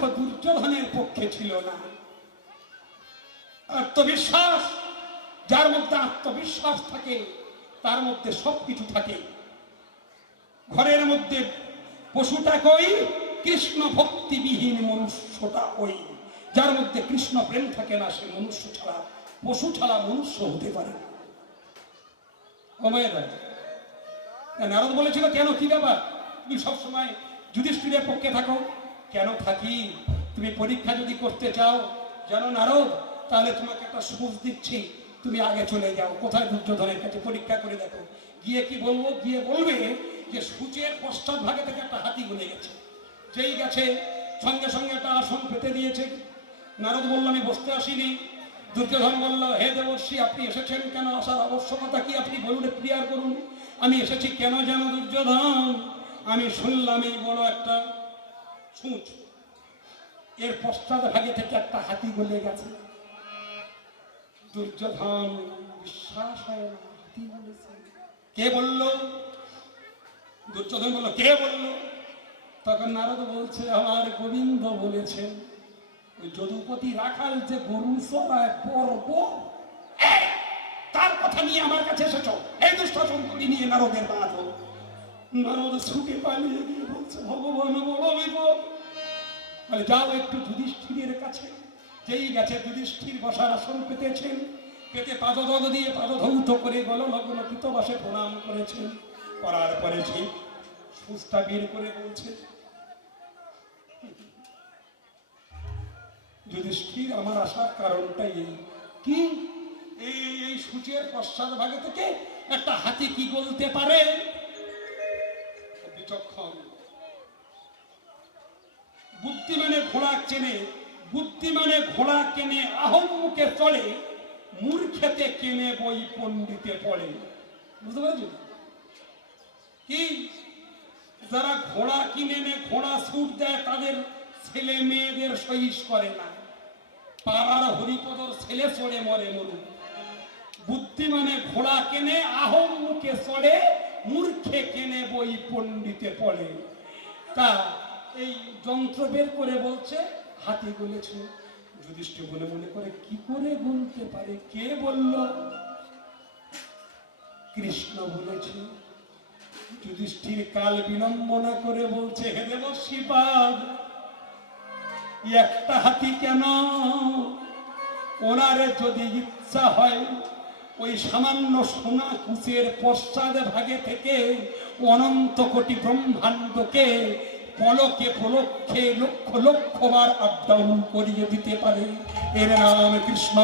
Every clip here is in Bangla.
পক্ষ দুর্যোধনের পক্ষে ছিল না। আত্মবিশ্বাস, যার মধ্যে আত্মবিশ্বাস থাকে, তার মধ্যে সবকিছু থাকে। ঘরের মধ্যে পশুটা কই? কৃষ্ণ ভক্তিবিহীন মনুষ্যটা ওই যার মধ্যে কৃষ্ণ প্রেম থাকে না, সে মনুষ্য ছাড়া, পশু ছাড়া মনুষ্য হতে পারে। নারদ বলেছিল, কেন, কি ব্যাপার? তুমি সবসময় যুধিষ্ঠিরের পক্ষে থাকো। কেন থাকি? তুমি পরীক্ষা যদি করতে চাও, জানো নারদ, তাহলে তোমাকে একটা সুযোগ দিচ্ছি। তুমি আগে চলে যাও, কোথায় দুর্যোধনের কাছে পরীক্ষা করে দেখো। গিয়ে কি বলব? গিয়ে বলবে যে সূচের পশ্চাৎ ভাগে থেকে একটা হাতি গুনে গেছে। যেই গেছে, সঙ্গে সঙ্গে একটা আসন পেতে দিয়েছে। নারদ বলল, আমি বসতে আসিনি। দুর্যোধন বলল, হে দেবর্ষি, আপনি এসেছেন কেন? আসার আবশ্যকতা কি? আপনি বলুন ক্লিয়ার করুন। আমি এসেছি কেন যেন দুর্যোধন? আমি শুনলাম এই বড় একটা এর পশ্চাৎ ভাগে থেকে একটা হাতি গলে গেছে। দুর্যোধন বিশ্বাস হয় না, হাতি বলেছে। কে বলল? দুর্যোধন বলল, কে বলল? তখন নারদ বলছে, আমার গোবিন্দ বলেছেন, ওই যদুপতি রাখাল যে গরু সরায় পর্ব তার কথা নিয়ে আমার কাছে এসেছ। এই করি নিয়ে নারদের বাঁধ। নারদ ছুটে পালিয়ে গিয়ে বলছে, ভগবান বিপদ বলে, যাও একটু যুধিষ্ঠিরের কাছে। যেই গেছে যুধিষ্ঠির বসার আসন পেতেছেন। পেতে পাদদগ দিয়ে পাদধৌত করে গল লগ্ন কৃতবাসে প্রণাম করেছেন। করার পরে ঠিক সুস্থা বের করে বলছে, যুধিষ্ঠির, আমার আসার কারণটাই এই। কি? এই এই সূচের পশ্চাৎ ভাগে থেকে একটা হাতি কি বলতে পারে? বিচক্ষণ বুদ্ধিমানে ঘোড়া চেনে বুদ্ধিমানে ঘোড়া কেনে আহম্মুখে চলে, মূর্খেতে কেনে বই পণ্ডিতে পড়ে। বুঝতে পারছ কি? যারা ঘোড়া কিনে নে ঘোড়া ছুট দেয়, তাদের ছেলে মেয়েদের সহিস করে না। পাড়ার হরিপদর ছেলে চড়ে মরে মরু বুদ্ধিমানে ঘোড়া কেনে, আহম মুখে চড়ে, মূর্খে কেনে বই পণ্ডিতে পড়ে। তা এই যন্ত্র বের করে বলছে, হাতি গুলেছে যুধিষ্ঠির বলে মনে করে, কি করে গুনতে পারে? কে বলল? কৃষ্ণ বলেছে, যুধিষ্ঠির কাল বিলম্বনা করে বলছে, হে দেব শিবাদ একটা হাতি কেন? ওনারে যদি ইচ্ছা হয়, ওই সামান্য সোনা কুচের পশ্চাৎ ভাগে থেকে অনন্ত কোটি ব্রহ্মাণ্ডকে পলকে পলক্ষে লক্ষ লক্ষবার আপ করিয়ে দিতে পারে। এর নাম কৃষ্ণ।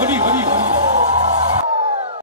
হরি হরি হরি।